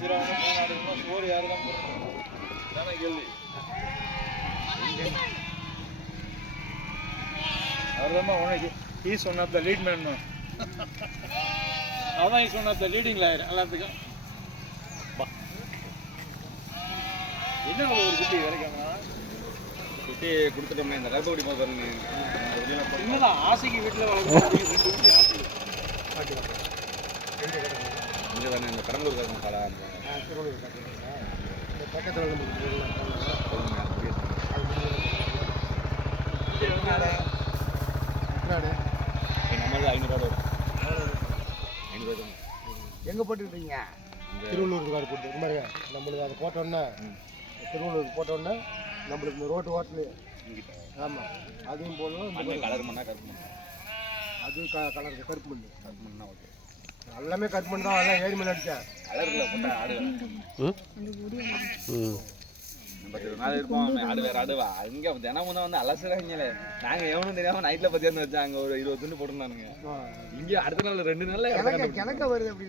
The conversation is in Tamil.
சோறு யாரு தான் தானே கேள்வி. அவர்தான் உனக்கு is one of the lead man. அதான் is one of the leading lawyer எல்லாத்துக்கும். என்ன ஒரு குட்டி கிடைக்காம குட்டி கொடுத்துட்டோமே இந்த கருப்பக்குடி போதும். இன்னும் ஆசைக்கு வீட்டில் வளர்க்குறது 2 குட்டி ஆசை. இங்கே தானே இந்த கடலூர் காரணம் கடை இந்த பக்கத்தில் நம்மளது 500 வரும். 500 எங்கே போட்டுக்கிட்டீங்க? திருவள்ளூர் கார் போட்டு இது மாதிரி நம்மளுக்கு அதை போட்டோன்னே திருவள்ளூர் போட்டோன்னே நம்மளுக்கு இந்த ரோட்டு ஓட்டலையே. ஆமாம், அதுவும் போடணும். கலர் மண்ணா கருப்பு மண்ணா? அது கலர் கருப்பு மண். கருப்பு மண்ணா ஓகே. எல்லாமே கருப்பு மண் தான். எல்லாம் ஏரி மண் அடித்தேன். கலரில் போட்டால் ஆடு நம்ம திருநாள் இருப்போம். ஆடு வேறு ஆடுவா இங்கே தினமும் தான் வந்து அலசுறாங்களே. நாங்கள் எவனும் தெரியாமல் நைட்டில் பற்றி வந்து வச்சாங்க ஒரு 20 துண்டு போட்டுருந்தானுங்க. இங்கே அடுத்த நாள் 2 நாளில் கிழக்க வருது அப்படி.